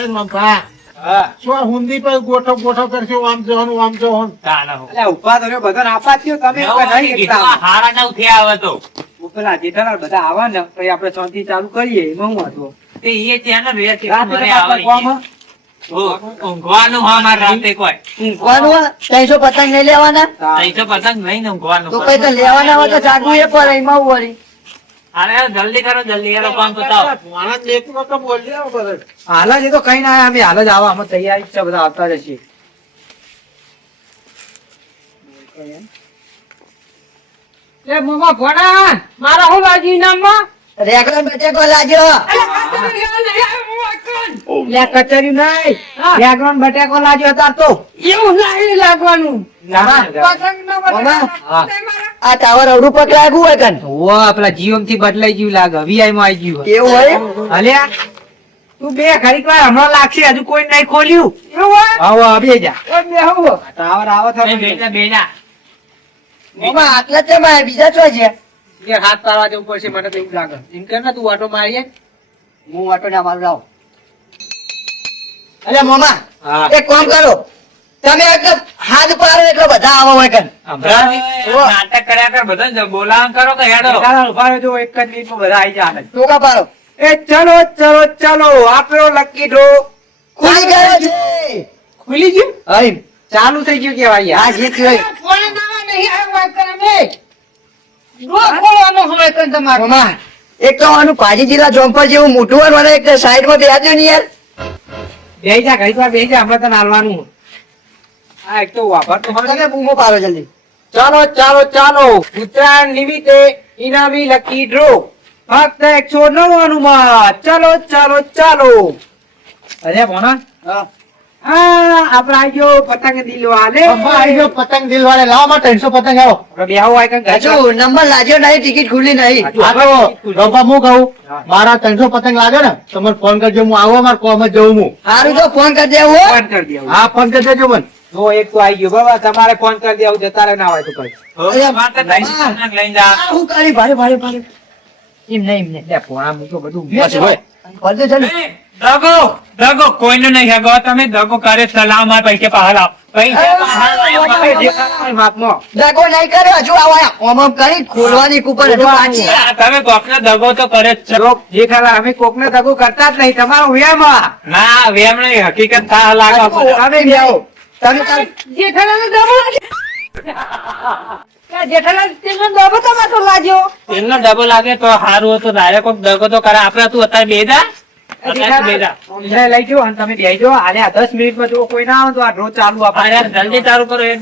એ રંભા, શું હુંદી પર ગોઠો ગોઠો કરશો આમ જવાનું આમ જવાનું તાને એટલે ઊભા તો રહ્યો, બધાને આપવા થયો, તમે નવ કોઈ વાગે નહીં કીધું, એકતા. આ હારા નવ થયા હવે તો. પેલા જેઠાલાલ બધા આવા ને પછી આપણે શાંતિ ચાલુ કરીએ એમાં હું હતો તે એ છે. ઊંઘવાનું હા મારે રાતે કોઈ. ઊંઘવાનું ત્રણસો પતંગ નહીં લેવાના? તૈસો પતંગ નહીં ઊંઘવાનું. તો કઈ તો લેવાના હોય તો જાગવું એ પડે એમાં વળી. અરે જલ્દી કરો માણસ તો બોલ્યા વગર. હાલ જ તો કઈ ના આવ્યા, અમે હાલ જ આવા. અમે તૈયારી છે બધા આવતા જ છીએ એ મમ્મા ભણા મારા હું લાજી ઇનામમાં? રેગડો બટેકો લાગ્યો. લે કચેરી નહીં. હા. બેકગ્રાઉન્ડ બટેકો લાગ્યો હતા તો. એવું નહીં લાગવાનું. પતંગ નો. આ ટાવર અવડું પગ લાગ્યું હોય કન? ઓ પેલા જીવમથી બદલાઈ ગયું લાગે. વીઆઈ માં આવી ગયું કેવું હોય? અલ્યા તું બે ખરી વાર હમણાં લાગશે હજુ કોઈ નહીં ખોલ્યું. આવો આવી જા. ટાવર આવો એ બેજા બેજા મામા આટલા જ છે મારે બીજા છો. છે હાથ પાડવા જવું પડશે મને તો એવું લાગે. એમ કર ને તું વાટો મારીએ. હું વાટો ને મારું લાવો અલ્યા મામા એક કામ કરો. તમે એકદમ હાથ પાડો એટલે બધા આવો હોય કન નાટક કર્યા કર બધા બોલાવવાનું કરો કે હેડો. તારા ઊભા રહેજો, એક જ મિનિટમાં બધા આવી જાય ટોકા પાડો. એ ચલો ચલો ચલો આપણો લકી ડ્રો. ખુલી ગયો છે. ખુલી ગયું? હઈ ચાલુ થઈ ગયું કેવાય આ જીત ગઈ ફોન નાવા નહીં આવ્યો તો અમે. ડ્રો ખોલવાનો હોય તો તમારો. મામા એક તો આનું પાજી જિલ્લા જોમ્પર જેવું મોટું હોય મને એક સાઈડમાં બેહાડજો ને યાર. બેહી જા ઘડીક વાર બેહી જા હમણાં તને હાલવાનું હા એક તો વાપર તો મને. બૂમો પાડો જલ્દી. ચાલો ચાલો ચાલો. ઉત્તરાયણ નિમિત્તે ઇનામી લકી ડ્રો. ફક્ત એકસો નવ્વાણું માં ચાલો ચાલો ચાલો. અરે ભણા હા. હા આપડે આઈ ગયો પતંગ દિલવા આવી ગયો પતંગ દિલવાળે લાવો માં ત્રણસો પતંગ આવો. બેહો હજુ નંબર લાગ્યો નહીં ટિકિટ ખુલી નહીં. આ હું કહું. મારા ત્રણસો પતંગ લાગે ને તો ફોન કરજો હું આવો મારે કોમ જ જવું હું. સારું તો ફોન કરી દેવું હો. ફોન કરી દેવું હા ફોન કરી દેજો મને. જો એક તો આવી ગયો. બાબા તમારે ફોન કરી દેવું જતા રહે ના હોય તો પતંગ લઈને જા. હું કરી? ભારે ભારે ભારે. એમ નહીં એમ નહીં. લે મૂકો બધું બસ છે ને. દગો દગો કોઈનું નહીં હગો. તમે દગો કરે સલામમાં પૈસા પાહા લાવ. પૈસા પાહા લાવો. માપમાં દગો નહીં કર્યો હજુ આવો આમ. આમ કરી ખોલવાની કુપર હજુ પાછી. આ તમે કોકનો દગો તો કરે જ જે ખાલા અમે કોકને દગો કરતા જ નહીં. તમારો વ્યામાં ના વેમ નહીં. હકીકત થા લાગો અમે જાઓ તમે તાર- જેઠાલાલનો ડબ્બો લાગ્યો. એ જેઠાલાલ તેનો લાગ્યો. એમનો ડબલ લાગે તો સારું હતું. ડાયરેક્ટ કોક દગો તો કરે. આપડે તું અત્યારે બેજા અત્યારે બેજા અમને લઈ જાઓ અને તમે બેસી જાઓ. અને આ દસ મિનિટમાં જો કોઈ ના આવે તો આ ડ્રો ચાલુ અરે આપણે જલ્દી તારું કરો. એમ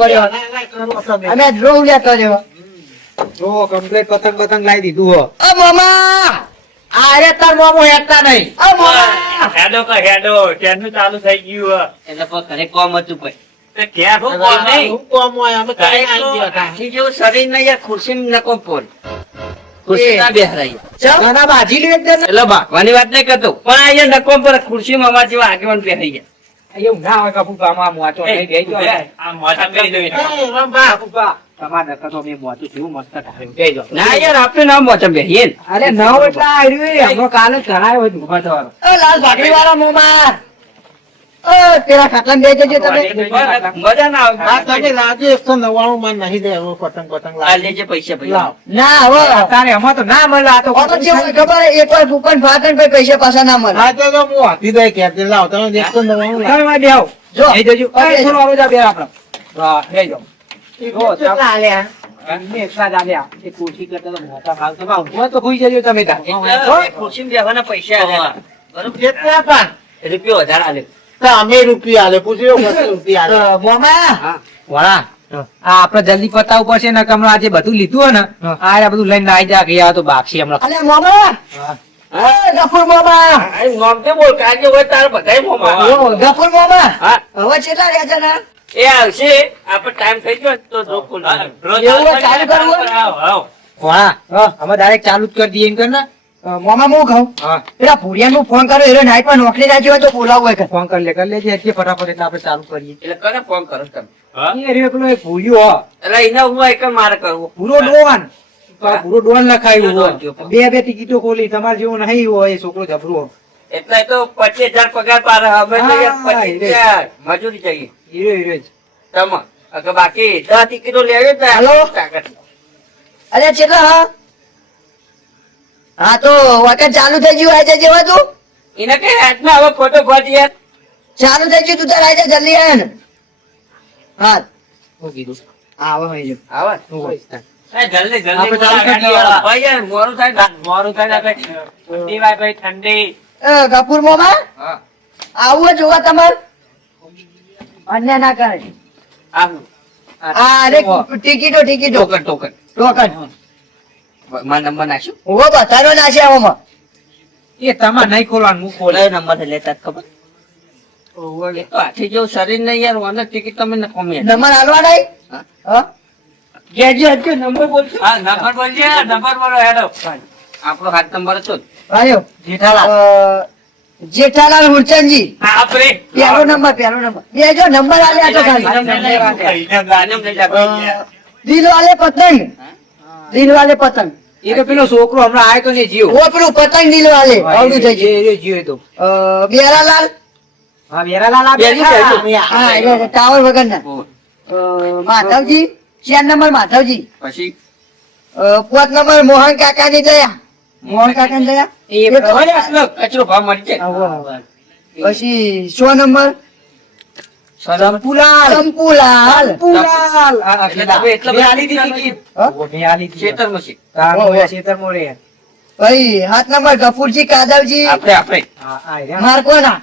કર્યો. કમ્પ્લીટ પતંગ પતંગ લાવી દીધું હો. મામા! અરે તાર મોમો હેડતા નહીં. હેડો. કા હેડો ત્યારનું ચાલુ થઈ ગયું એટલે પણ ઘરે કોમ હતું કોઈ. હું કોમ નહીં. હું કોમ હોય, અમે કઈ આવી જેવું શરીર નહીં યાર ખુરશી નકો પોલ ખુરશી ના નકો પર ખુરશી માં અમારા જેવા આગેવાન બેહરી ગયા. એવું ના હોય કપુ કામ આ મોચો નહીં બેસી જાઓ. આ મોટા કરી દઉં એ, રંભા, કપૂપા, તમારે નકર તો મેં મોચું જેવું મસ્ત ઠાર્યું. બેસી જાઓ. ના યાર આપણે ના મોચા બેહીએ અરે નવ એટલે આ રહ્યું એ જ ઘણાય હોય ઊભા થવાનું. ઓ લાલ ભાખરી વાળા મોમા ઓ પેલા ખાટલા બે જજો તમે મજા ના આવે તમે લાવજો એકસો નવ્વાણું માં નહીં દે હવે પતંગ પતંગ આ લેજે પૈસા લાવ. ના હવે તારે એમાં તો ના મળે આ તો ખબર ને પૈસા પાછા ના મળે હા તો હું કે લાવ તમે એકસો નવ્વાણું લાવ. તમે માં બેહો. જો બેસી જજો. અરે, થોડું વાળું જા બે આપણે. હા, બેસી જાઓ. જો, કેટલા આલ્યા? એમને એટલા જ આલ્યા. એ ખુરશી કરતા તો મોટા ભાગ તમે ઊંઘમાં તો ખુઈ જજો તમે તાર. એટલે ખુરશી બેહવાના પૈસા આલ્યા. બરોબર? કેટલા પણ? રૂપિયો વધારે આલ્યો. તો અમે રૂપિયા આલે પૂછ્યો કેટલા રૂપિયા આલે? તો મોમા હા. વળા. આ આપણે જલ્દી પતાવું પડશે ને કે હમણાં આજે બધું લીધું હોય ને આ આ બધું લઈને આઈ જા ગયા તો બાક્ષી હમણાં અલે મોમા એ ગફુર મોમા આ નોમ તે બોલ કાજે હોય તારે બધાય મોમાં. ઓ મોમા હવે છેલ્લા રહ્યા છે ને એ આવશે. આપણે ટાઈમ થઈ ગયો તો એવું ચાલુ કરવું. વળા અમે ડાયરેક્ટ ચાલુ જ કરી દઈએ એમ કર ને મોમા હું પેલા ભુરિયાનનું ફોન કરો એટલે નાઈટમાં નોકરી રાખી હોય તો બોલાવું હોય ફોન કરી લે કરી લેજે એટલે ફટાફટ એટલે આપણે ચાલુ કરીએ. એટલે કને ફોન કરો તમે? એ રહ્યો એક ભૂર્યો. એટલે એના હું એક મારે કરવું. પૂરો ડોવાન તો પૂરો ડોન લખાયું બે બે ટિકિટો ખોલી તમારે જેવો નહીં હોય એ છોકરો જબરો. એટલે તો પચીસ હજાર પગાર પાર હવે પચીસ હજાર મજૂરી જઈએ હીરો અગર બાકી દસ ટિકિટો લેવી તો હેલો? અરે ચેટલા હા? હા તો વખત ચાલુ થઈ ગયું આજે જેવા તું. એને કઈ હાથમાં હવે ફોટો ફોટ યાર. ચાલુ થઈ ગયું તું તારે આજે જલ્દી આવે ને. હા. હું કીધું? આવે? હોય. આવે જલ્દી જલ્દી યાર થાય મોરું થાય ઠંડી. કપૂર મોમાં આવું જોવા તમાર? અન્ય ના કરે. આમ. આ અરે ટિકિટો ટિકિટો. Token token. ટોકન. મારો નંબર નાખ્યો ઊભો બતારો નાખે છે એ તમાર નહીં ખોલવાનું હું ખોલે નંબર લેતા જ ખબર? તો જેવું શરીર નહીં યાર વાંધો ટિકિટ તમે ન કોમી નંબર હાલવા નહીં હા? જે ગેજી નંબર બોલજો. હા નંબર બોલજે નંબર બોલો હેડો. આપણો હાથ નંબર હતો. આવ્યો જેઠાલાલ જેઠાલાલ હુરચંદજી આપરે પહેલો નંબર પહેલો નંબર બે જો નંબર આલ્યા તો ખાલી દિલ વાલે પતંગ દિલ વાલે પતંગ એ તો પેલો છોકરો હમણાં આવ્યો તો ને જીવ ઓ પેલું પતંગ દિલ વાલે આવડું થઈ ગયું જીવ તો બેરાલાલ હા વેરાલાલ આ બેરી બેઠા. જાય હા ટાવર વગર ના માધવજી ચાર નંબર માધવજી પછી પાંચ નંબર મોહન કાકા ની દયા મોહન કાકા ની દયા? એ એ કચરો ભાવ મળી જાય. આવો, આવો. પછી સો નંબર? એટલે આલી આલી. ભાઈ ગફુરજી કાદવજી. આપણે આપણે. મારકો ના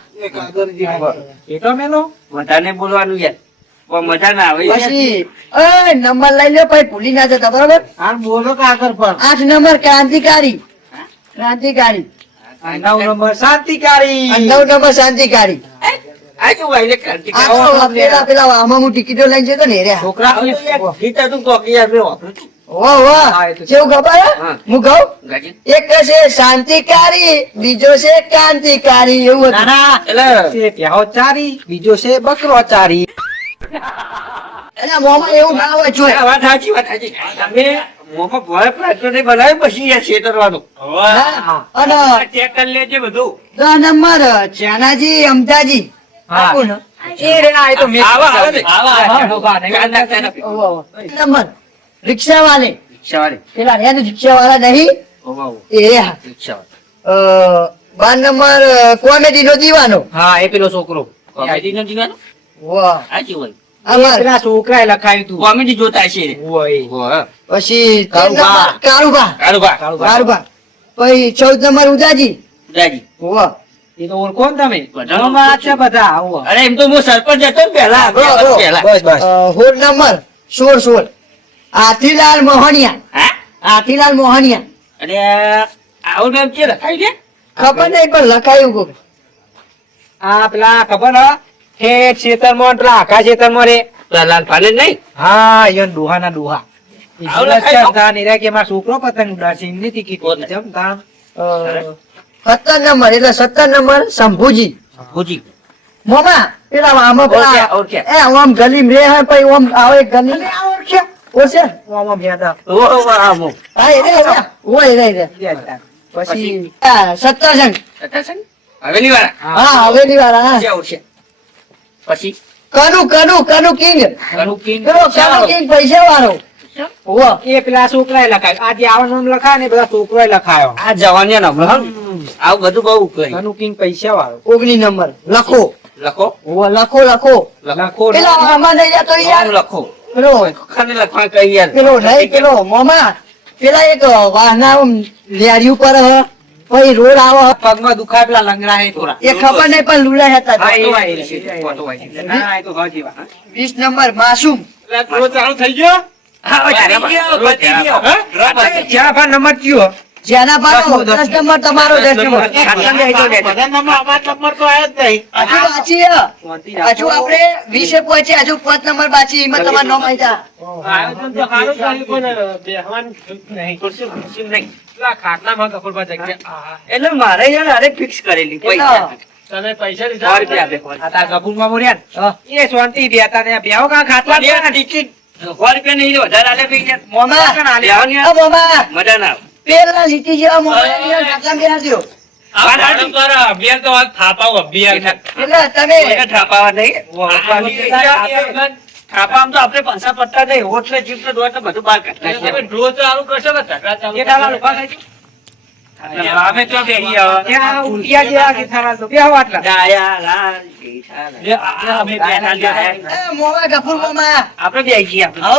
એ તો મેલો. વધારે બોલવાનું યાર. મજા ના આવે પછી નંબર લઈ લો પછી ભૂલી ના જતા બરોબર? આ બોલો કાગળ પર આઠ નંબર ક્રાંતિકારી. ક્રાંતિકારી. નવ નંબર શાંતિકારી. નવ નંબર બીજો છે ક્રાંતિકારી એવું ચારી બીજો છે બકરો ચારી એના એવું ના હોય જોય. વાત સાચી વાત સાચી. તમે મોંમાં ભોય પ્લાસ્ટર નહીં બનાવ્યું પછી યાર છેતરવાનું અને ચેક કરી લેજે બધું. દસ નંબર ચાનાજી અમદાજી આપું એ રે આ તો મેં ને. રિક્ષા વાલે રિક્ષાવાળી. પેલા રહ્યા રિક્ષા વાળા નહીં. એ બાર નંબર કોમેડી નો દીવાનો. હા એ પેલો છોકરો. કોમેડીનો દીવાનો? વાહ. આ? એ અમાર છોકરાએ લખાયું તું. કોમેડી જોતા. પછી. નંબર પછી ચૌદ ઉદાજી. ઉદાજી. વાહ એ તો ઓળખો ને તમે? બધાનો છે બધા. આવો. અરે એમ તો હું સરપંચ હતો ને પહેલા. બરો, બરો. પહેલા બસ બસ. અ, નંબર સોળ સોળ. આથીલાલ મોહનિયા. હા? આથીલાલ મોહનિયા. અરે આવું નામ છે લખાયું છે? ખબર નહીં પણ લખાયું કોક. આ પેલા ખબર હ? ઠેઠ ખેતરમાં પેલા આખા ખેતરમાં રે લાલ પાને નહીં? હા યન ડોહા ના ડોહા છોકરો પતંગ ઉડાડશે ટિકિટ સત્તર નંબર એટલે સત્તર નંબર શંભુજી. ભુજી મોમા પેલા આમાં ઓળખ્યા, ઓળખ્યા. એ આમ ગલીમ રે હે પછી આમ આવે ગલી. ઓળખ્યા. ઓળખે આમાં ભેદા. ઓ વાહ હા એ રે એ રે. ઓય રે રે. પછી પછી? આ સત્તર જણ હવેલી વાળા હા હવેલી વાળા હા ઉઠશે? પછી? Kanu Kanu Kanu king. Kanu king? Kanu king પૈસા વાળો એ પેલા છોકરાએ લખાયું. આજે આવવાનું લખાય ને બધા છોકરાએ લખાયો. આ જવાની નંબર આવું બધું બહુ કહે કિંગ પૈસા વાળો ઓગણી નંબર. લખો. લખો? લખો લખો. લખો. પેલા આમાં નહીં જતો યાર. લખો. પેલો. ખાને લખવા કઈ યાર. પેલો નહીં પેલો મોમા. પેલા એક વાહના લેરી ઉપર હ. પછી રોડ આવો. પગમાં દુખાય પેલા લંગડા હે થોડા. એ ખબર નહીં પણ લુલા હતા. વીસ નંબર માસુમ. ચાલુ થઈ ગયો? હા, નંબર કયો જેના પાસે દસ નંબર તમારો દસ નંબર. જાઓ. હજુ બાકી હજુ આપણે વીસે પહોંચે હજુ પાંચ નંબર બાકી. એમાં તમારું નામ આવી જા. આયોજન તો સારું કર્યું પણ બેહવાનું નહીં. ખુરશી ખુરશી નહીં. પેલા ખાટલામાં કપડમાં જગ્યા. એટલે મારે યાર અરે ફિક્સ કરેલી પૈસા તમે પૈસા લીધા? આપે. આ બોલ્યા એ શાંતિ બેતા ને બેહો કા ખાટલા? ટિકિટ સો રૂપિયા નહીં વધારે આલે ભાઈ મોમા. મોમા. મજા ના. પેલા લીટી જેવા મોબાઈલ તો બેહો આટલા. ડાયા, લાલ, જેઠાલાલ. જે. આ અમે બેઠા છે. એ મોમા ગફુર મોમા આપણે બે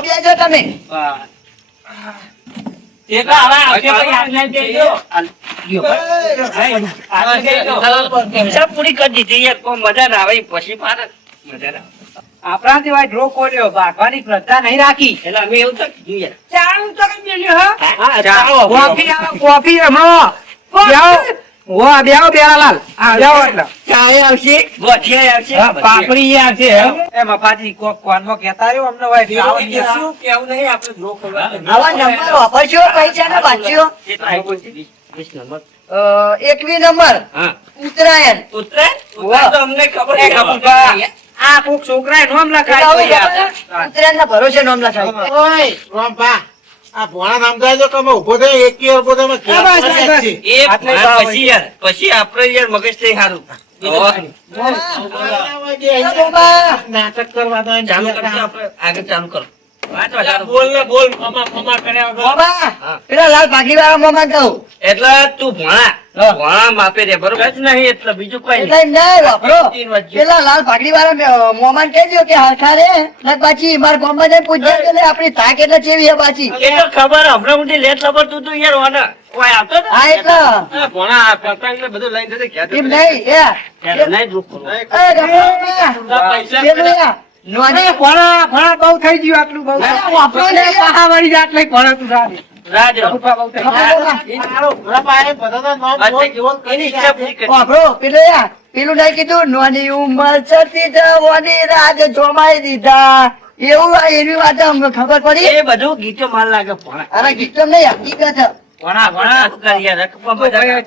બેસો તમે. પૂરી કરી દીધી મજા ના આવે પછી મારે મજા ના આપણા સિવાય ડ્રો કોલ્યો ભાગવાની શ્રદ્ધા નહીં રાખી. એટલે અમે એવું તો કીધું યાર. તો કઈ મેલ્યો, હા? હા, ચા- ચાલો. કોફી આવે, કોફી હમણાં. બેહો, બેહાલાલ. એટલે. ચાય આવશે. ગોઠિયા આવશે પાપડી આવશે એ મફાજી કોક કોનમાં કહેતા રહ્યો અમને હોય કેવું કેવું કેવું નહીં આપણે લો ખોલવા. આવા નંબર વાપરશો ના છે? નંબર. એકવી નંબર. હા. ઉત્તરાયણ. તો અમને ખબર આ કોક છોકરા નોમ લખાય ઉત્તરાયણ? ઉત્તરાયણના ભરોસે નોમ લખાય ઓય રોમપા આ ભોણા સમજાય તમે ઊભો થઈ એક કે ઊભો તમે. એ પછી યાર પછી આપણે યાર મગજ થઈ સારું નાટક કરવા ચાલુ કરજો આગળ ચાલુ કરો. એટલે તું ભણા ભણા માપે રે બરોબર? જ નહીં એટલે બીજું કઈ નહીં. વાપરો. પેલા લાલ પાઘડી વાળા મોમાન કહેજો કે હરખા રે ને પછી મારા ગામમાં જઈને પૂછજો કે આપણી થાક એટલે ચેવી છે પાછી? એ તો ખબર હમણાં મોટી લેટ લબર તું તું યાર વાના કોઈ આવતો હા એટલે. આ પતંગ ને બધું લઈને જશે ઘેર એમ નહીં એ. દુઃખ પૈસા ભણા, ભણા બહુ થઈ ગયું આટલું બહુ. વાપરો ને. પાહાવાળી જાત લઈ ભણા તું સારી. પેલું એ, કીધું નોની ઉંમર છતી જવાની રાજ જોમાઈ દીધા. એવું આ એની વાત અમને ખબર પડી? એ બધું ગીતો માલ લાગે ભણા. અરે ગીતો નહીં હકીકત.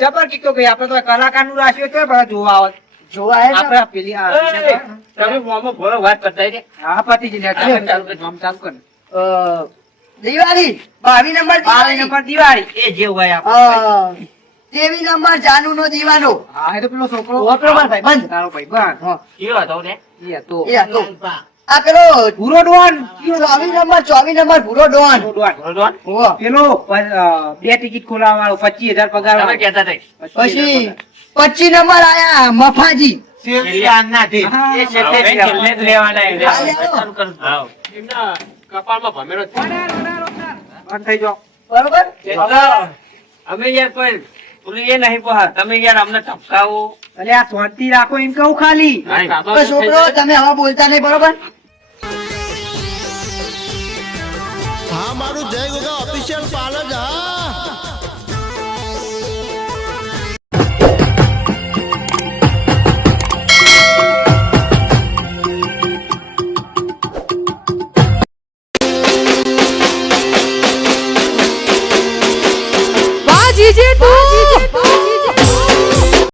જબર કીધું કે આપણે તો કલાકારનું રાખ્યું છે બધા જોવા આવે. જોવા ને? પેલી તમે વાત કરતા હા પતિ જ ચાલુ ચાલુ કર. દિવાળી. બાવી નંબર બાવી દિવાળી નંબર દિવાળી. એ જે હોય આપણે. તેવી નંબર જાનુ નો દીવાનો. હા એ તો પેલો છોકરો. માર ભાઈ બંધ. તારો ભાઈ બંધ. કેવો હતો ને? એ હતો. એ હતો. આ પેલો ભૂરો ડોન ચોવી નંબર ચોવી નંબર ભૂરો ડોન. પેલો બે ટિકિટ ખોલાવા વાળો પચીસ હજાર પગાર હતા. પછી પચીસ નંબર આયા મફાજી. જ લેવાના કપાળમાં ભમેલો છે. બંધ થઈ જાઓ. બરોબર? અમે યાર કોઈ પેલું એ નહીં પહા. તમે યાર અમને ટપકાવો અલે આ શાંતિ રાખો એમ કહું ખાલી. છોકરો તમે હવે બોલતા નહીં બરોબર? હા મારું જય ગોગા ઓફિશિયલ